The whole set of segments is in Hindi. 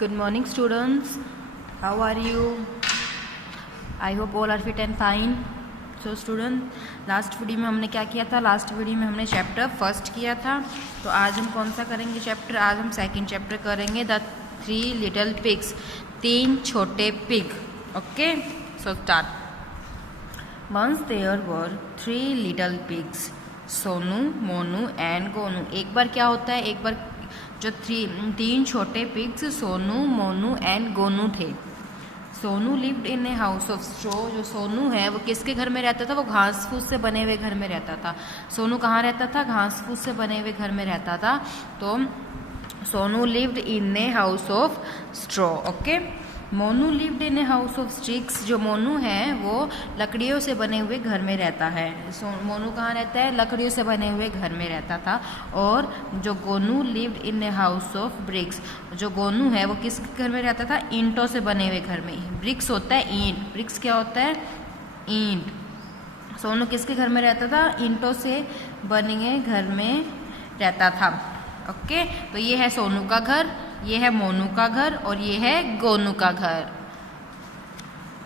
Good morning, students. How are you? I hope all are fit and fine. So student, last video में हमने क्या किया था? लास्ट वीडियो में हमने चैप्टर फर्स्ट किया था. तो आज हम कौन सा करेंगे चैप्टर? आज हम सेकंड चैप्टर करेंगे, द 3 लिटिल पिग्स, 3 छोटे pig. Okay, so start. Once there were 3 little pigs, Sonu, Monu and Gonu. एक बार क्या होता है, एक बार जो 3 छोटे पिग्स सोनू, मोनू एंड गोनू थे. Sonu lived in a house of straw. जो सोनू है वो किसके घर में रहता था? वो घास फूस से बने हुए घर में रहता था. सोनू कहाँ रहता था? घास फूस से बने हुए घर में रहता था. तो Sonu lived in a house of straw. Okay. Monu lived in a house of sticks. जो मोनू है वो लकड़ियों से बने हुए घर में रहता है. मोनू कहाँ रहता है? लकड़ियों से बने हुए घर में रहता था. और जो Gonu lived in a house of BRICS. जो गोनू है वो किस घर में रहता था? ईंटों से बने हुए घर में. ब्रिक्स होता है ईंट. ब्रिक्स क्या होता है? ईंट. सोनू किसके घर में रहता था? ईंटों से बने घर में रहता था. ओके. तो ये है सोनू का घर, ये है मोनू का घर और ये है गोनू का घर.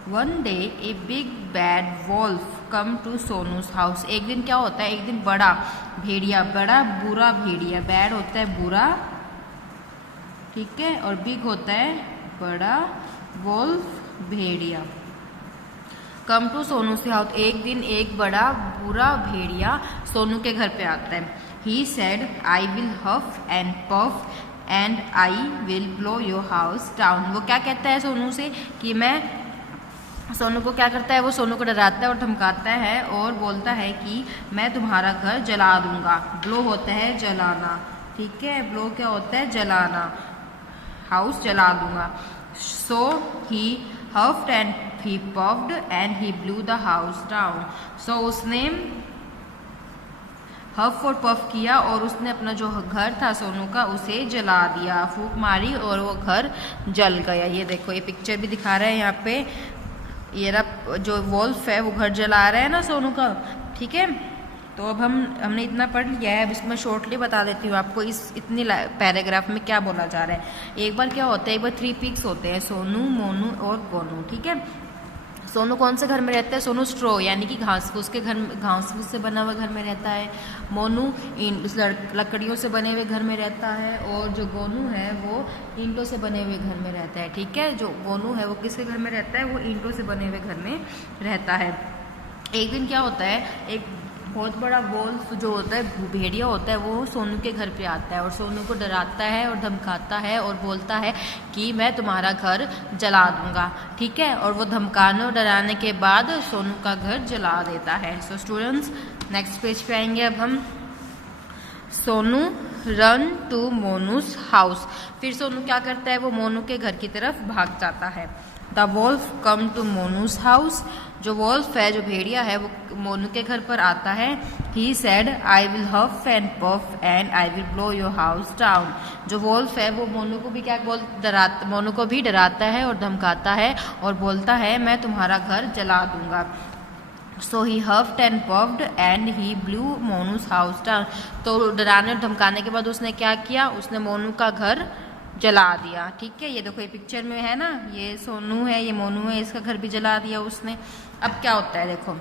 One day a big bad wolf come to Sonu's house. एक दिन क्या होता है? एक दिन बड़ा भेड़िया, बड़ा बुरा भेड़िया. बैड होता है बुरा, ठीक है, और बिग होता है बड़ा. वॉल्फ भेड़िया. Come to Sonu's house. एक दिन एक बड़ा बुरा भेड़िया सोनू के घर पे आता है. He said, I will huff and puff and I will blow your house down. वो क्या कहता है सोनू से कि मैं, सोनू को क्या करता है? वो सोनू को डराता है और धमकाता है और बोलता है कि मैं तुम्हारा घर जला दूंगा. ब्लो होता है जलाना, ठीक है. ब्लो क्या होता है? जलाना. हाउस जला दूंगा. So he huffed and he puffed and he blew the house down. सो उसने हफ और पफ किया और उसने अपना जो घर था सोनू का उसे जला दिया. फूंक मारी और वो घर जल गया. ये देखो, ये पिक्चर भी दिखा रहा है यहाँ पे. ये रहा जो वॉल्फ है वो घर जला रहा है ना सोनू का, ठीक है. तो अब हमने इतना पढ़ लिया है. अब इसको मैं शॉर्टली बता देती हूँ आपको इस इतनी पैराग्राफ में क्या बोला जा रहा है. एक बार क्या होता है? एक बार 3 पिग्स होते हैं, सोनू, मोनू और गोनू, ठीक है. सोनू कौन से घर में रहता है? सोनू स्ट्रॉ यानी कि घास फूस के घर, घास फूस से बना हुआ घर में रहता है. मोनू लकड़ियों से बने हुए घर में रहता है. और जो गोनू है वो ईंटों से बने हुए घर में रहता है, ठीक है. जो गोनू है वो किसके घर में रहता है? वो ईंटों से बने हुए घर में रहता है. एक दिन क्या होता है? एक बहुत बड़ा वॉल्फ जो होता है, भेड़िया होता है, वो सोनू के घर पे आता है और सोनू को डराता है और धमकाता है और बोलता है कि मैं तुम्हारा घर जला दूंगा, ठीक है. और वो धमकाने और डराने के बाद सोनू का घर जला देता है. सो स्टूडेंट्स, नेक्स्ट पेज पे आएंगे अब हम. Sonu run to Monu's house. फिर सोनू क्या करता है? वो मोनू के घर की तरफ भाग जाता है. The wolf come to Monu's house. जो वॉल्फ है, जो भेड़िया है, वो मोनू के घर पर आता है. He said, I will huff and puff and I will blow your house down. जो वॉल्फ है वो मोनू को भी मोनू को भी डराता है और धमकाता है और बोलता है मैं तुम्हारा घर जला दूंगा. So he huffed and puffed and he blew Monu's house down. तो डराने और धमकाने के बाद उसने क्या किया? उसने मोनू का घर जला दिया, ठीक है. ये देखो, ये पिक्चर में है ना, ये सोनू है, ये मोनू है, इसका घर भी जला दिया उसने. अब क्या होता है देखो.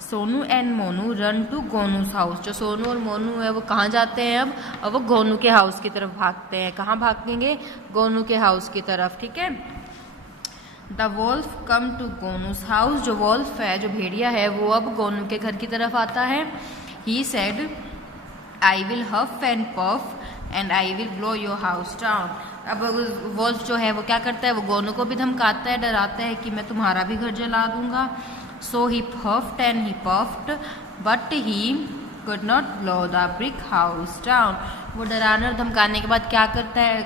Sonu and Monu run to Gonu's house. जो सोनू और मोनू है वो कहाँ जाते हैं अब वो गोनू के हाउस की तरफ भागते हैं. कहाँ भागेंगे? गोनू के हाउस की तरफ, ठीक है. The wolf come to Gonu's house. जो वॉल्फ है, जो भेड़िया है, वो अब गोनू के घर की तरफ आता है. He said, I will huff and puff and I will blow your house down. अब वॉल्फ जो है वो क्या करता है? वो गोनू को भी धमकाता है, डराता है कि मैं तुम्हारा भी घर जला दूंगा. So he puffed and he puffed but he could not blow the brick house down. वो डराने और धमकाने के बाद क्या करता है?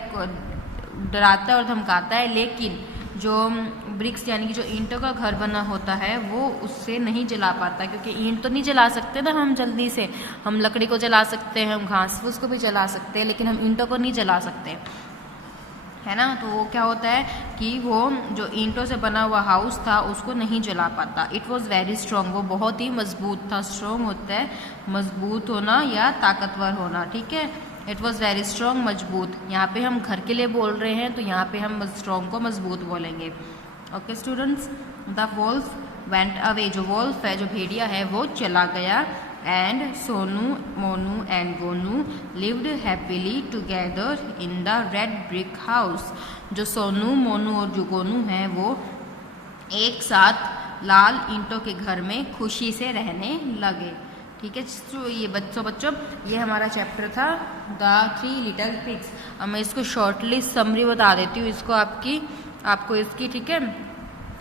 डराता है और धमकाता है, लेकिन जो ब्रिक्स यानी कि जो ईंटों का घर बना होता है वो उससे नहीं जला पाता, क्योंकि ईंट तो नहीं जला सकते ना हम जल्दी से. हम लकड़ी को जला सकते हैं, हम घास फूस को भी जला सकते हैं, लेकिन हम ईंटों को नहीं जला सकते, है ना. तो वो क्या होता है कि वो जो ईंटों से बना हुआ हाउस था उसको नहीं जला पाता. It was very strong. वो बहुत ही मजबूत था. स्ट्रॉन्ग होता है मजबूत होना या ताकतवर होना, ठीक है. इट वॉज वेरी स्ट्रॉन्ग, मजबूत। यहाँ पे हम घर के लिए बोल रहे हैं तो यहाँ पे हम स्ट्रॉन्ग को मजबूत बोलेंगे। Okay students, the Wolff went away, जो वोल्फ है, जो भेड़िया है, वो चला गया। And Sonu, Monu and Gonu lived happily together in the red brick house. जो सोनू, मोनू और जो गोनू हैं वो एक साथ लाल ईंटों के घर में खुशी से रहने लगे। ठीक है, तो ये बच्चों ये हमारा चैप्टर था द 3 लिटिल पिग्स। अब मैं इसको शॉर्टली समरी बता देती हूँ इसको आपको इसकी। ठीक है,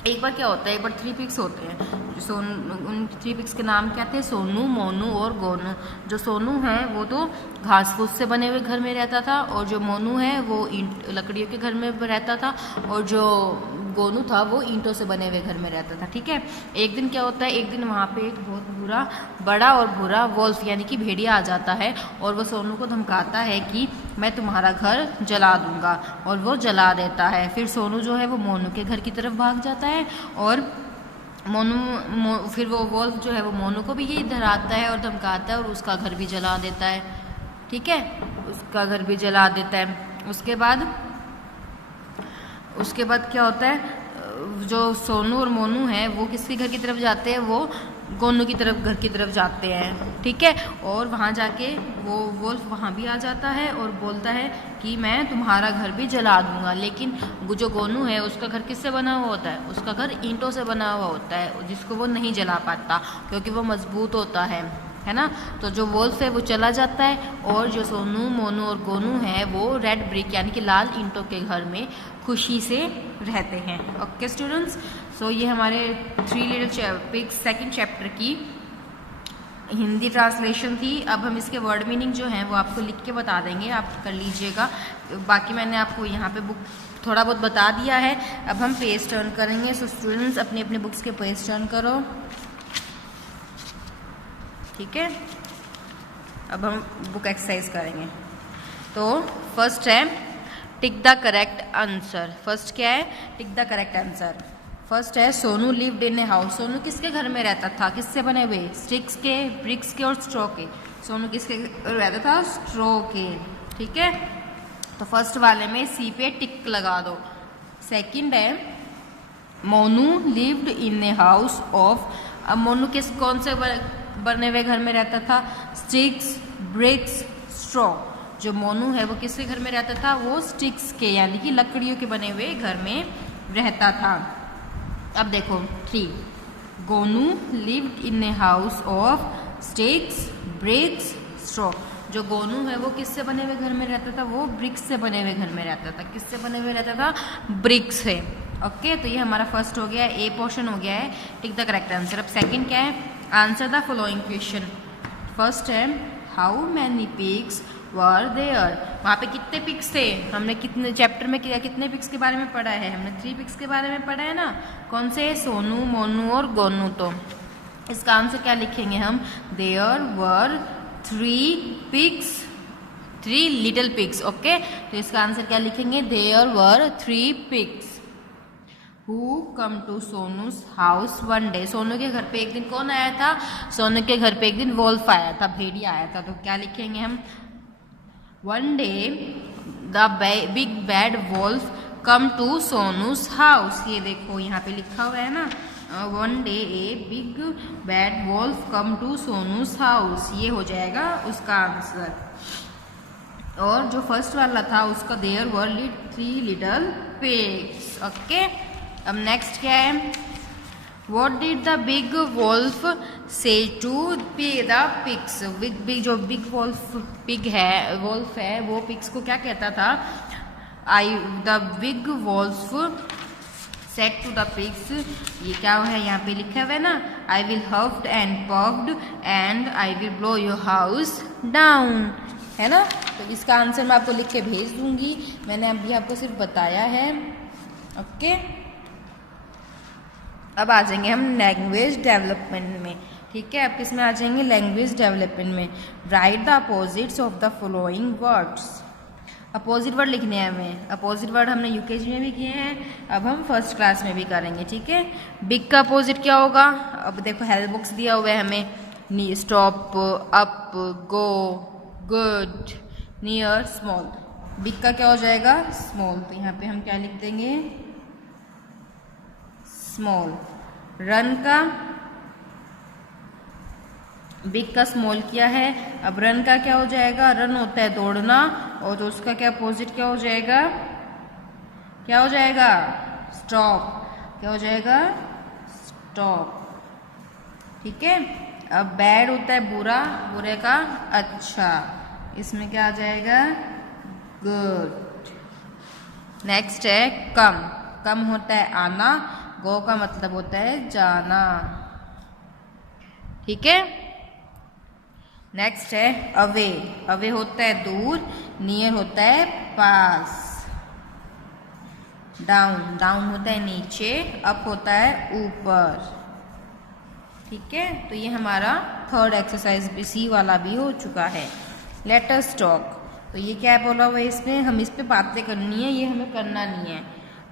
एक बार क्या होता है, एक बार 3 पिग्स होते हैं। उन 3 पिग्स के नाम क्या थे? सोनू, मोनू और गोनू। जो सोनू है वो तो घास फूस से बने हुए घर में रहता था, और जो मोनू है वो लकड़ियों के घर में रहता था, और जो गोनू था वो ईंटों से बने हुए घर में रहता था। ठीक है, एक दिन क्या होता है, एक दिन वहाँ पे एक बहुत बड़ा और बुरा वोल्फ यानी कि भेड़िया आ जाता है, और वो सोनू को धमकाता है कि मैं तुम्हारा घर जला दूंगा, और वो जला देता है। फिर सोनू जो है वो मोनू के घर की तरफ भाग जाता है, और फिर वो वोल्फ जो है वो मोनू को भी यही डराता है और धमकाता है, और उसका घर भी जला देता है। ठीक है, उसका घर भी जला देता है। उसके बाद क्या होता है, जो सोनू और मोनू हैं वो किसके घर की तरफ जाते हैं? वो गोनू की तरफ, घर की तरफ जाते हैं। ठीक है, और वहाँ जाके वो वोल्फ वहाँ भी आ जाता है और बोलता है कि मैं तुम्हारा घर भी जला दूंगा। लेकिन जो गोनू है उसका घर किससे बना हुआ होता है? उसका घर ईंटों से बना हुआ होता है, जिसको वो नहीं जला पाता क्योंकि वो मजबूत होता है ना। तो जो वोल्फ है वो चला जाता है, और जो सोनू, मोनू और गोनू है वो रेड ब्रिक यानी कि लाल ईंटों के घर में खुशी से रहते हैं। ओके स्टूडेंट्स, सो ये हमारे 3 लिटिल पिग्स सेकंड चैप्टर की हिंदी ट्रांसलेशन थी। अब हम इसके वर्ड मीनिंग जो हैं वो आपको लिख के बता देंगे, आप कर लीजिएगा। बाकी मैंने आपको यहाँ पे बुक थोड़ा बहुत बता दिया है। अब हम पेज टर्न करेंगे। सो स्टूडेंट्स अपनी अपनी बुक्स के पेज टर्न करो। ठीक है, अब हम बुक एक्सरसाइज करेंगे। तो फर्स्ट है tick the correct answer. First क्या है? Tick the correct answer. First है Sonu lived in a house. Sonu किसके घर में रहता था? किससे बने हुए? स्टिक्स के, ब्रिक्स के और स्ट्रॉ के। सोनू किसके रहता था? स्ट्रॉ के। ठीक है, तो फर्स्ट वाले में सी पे टिक लगा दो। सेकंड है Monu lived in a house of. अब मोनू कौन से बने हुए घर में रहता था? Sticks, bricks, straw. जो मोनू है वो किसके घर में रहता था? वो स्टिक्स के यानी कि लकड़ियों के बने हुए घर में रहता था। अब देखो 3, Gonu lived in a house of sticks, bricks, straw. जो गोनू है वो किससे बने हुए घर में रहता था? वो ब्रिक्स से बने हुए घर में रहता था। किससे बने हुए रहता था? ब्रिक्स से। ओके, तो ये हमारा फर्स्ट हो गया है, ए पोर्शन हो गया है, टिक द करेक्ट आंसर। अब सेकंड क्या है? Answer the following question. First है how many pigs were there. वहाँ पे कितने पिग्स थे? हमने कितने चैप्टर में कितने पिग्स के बारे में पढ़ा है? हमने 3 पिग्स के बारे में पढ़ा है ना। कौन से? सोनू, मोनू और गोनू। तो इसका आंसर क्या लिखेंगे हम? There were 3 pigs, 3 little pigs. Okay, तो इसका आंसर क्या लिखेंगे? There were 3 pigs who come to Sonu's house one day. Sonu के घर पे एक दिन कौन आया था? सोनू के घर पे एक दिन वोल्फ आया था, भेड़िया आया था। तो क्या लिखेंगे हम? One day the big bad wolf come to Sonu's house. ये देखो यहाँ पे लिखा हुआ है ना, one day a big bad wolf come to Sonu's house. ये हो जाएगा उसका आंसर। और जो फर्स्ट वाला था उसका there were 3 little pigs. Okay, अब नेक्स्ट क्या है? What did the big wolf say to the pigs. जो बिग वोल्फ है वो पिग्स को क्या कहता था? The big wolf said to the pigs. ये क्या है? यहाँ पे लिखा हुआ है ना, I will huffed and puffed and I will blow your house down, है ना। तो इसका आंसर मैं आपको लिख के भेज दूंगी, मैंने अभी आपको सिर्फ बताया है। ओके, अब आ जाएंगे हम लैंग्वेज डेवलपमेंट में। ठीक है, अब किसमें आ जाएंगे? लैंग्वेज डेवलपमेंट में। Right the opposites of the following words. Opposite word लिखने हैं हमें। अपोजिट वर्ड हमने यूकेजी में भी किए हैं, अब हम फर्स्ट क्लास में भी करेंगे। ठीक है, बिग का अपोजिट क्या होगा? अब देखो हेल्प बुक्स दिया हुआ है हमें, स्टॉप, अप, गो, गुड, नियर स्मॉल। बिग का क्या हो जाएगा? स्मॉल। तो यहाँ पे हम क्या लिख देंगे? स्मॉल। रन का, बिग का स्मॉल किया है, अब रन का क्या हो जाएगा? रन होता है दौड़ना, और तो उसका क्या अपोजिट क्या हो जाएगा? क्या हो जाएगा? स्टॉप। क्या हो जाएगा? स्टॉप। ठीक है। अब बैड होता है बुरा, बुरे का अच्छा, इसमें क्या आ जाएगा? गुड। नेक्स्ट है कम। कम होता है आना, गो का मतलब होता है जाना। ठीक है। नेक्स्ट है अवे। अवे होता है दूर, नियर होता है पास। डाउन, डाउन होता है नीचे, अप होता है ऊपर। ठीक है। तो ये हमारा थर्ड एक्सरसाइज भी, सी वाला भी हो चुका है। Let us talk. तो ये क्या बोला हुआ है इसमें? हम इस पे बातें करनी है, ये हमें करना नहीं है।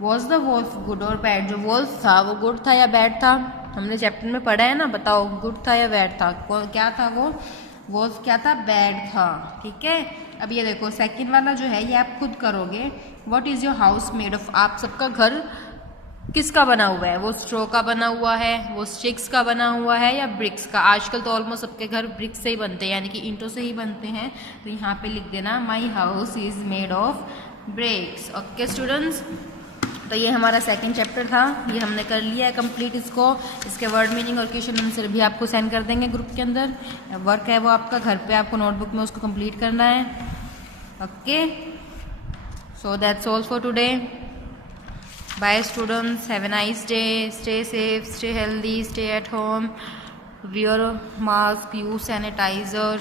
वॉज द वॉल्फ गुड और बैड? जो वॉल्फ था वो गुड था या बैड था? हमने चैप्टर में पढ़ा है ना, बताओ गुड था या बैड था? क्या था वो? वॉल्फ क्या था? बैड था। ठीक है। अब ये देखो सेकंड वाला जो है ये आप खुद करोगे। What is your house made of? आप सबका घर किसका बना हुआ है? वो स्ट्रो का बना हुआ है, वो स्टिक्स का बना हुआ है, या ब्रिक्स का? आजकल तो ऑलमोस्ट सबके घर ब्रिक्स से ही बनते हैं, यानी कि ईंटों से ही बनते हैं। तो यहाँ पे लिख देना my house is made of BRICS. Okay students, तो ये हमारा सेकंड चैप्टर था, ये हमने कर लिया है कंप्लीट इसको। इसके वर्ड मीनिंग और क्वेश्चन आंसर भी आपको सेंड कर देंगे ग्रुप के अंदर। वर्क है वो आपका घर पे आपको नोटबुक में उसको कंप्लीट करना है। Okay, so that's all for today. Bye students, have a nice day, stay safe, stay healthy, stay at home, wear a mask, use sanitizer.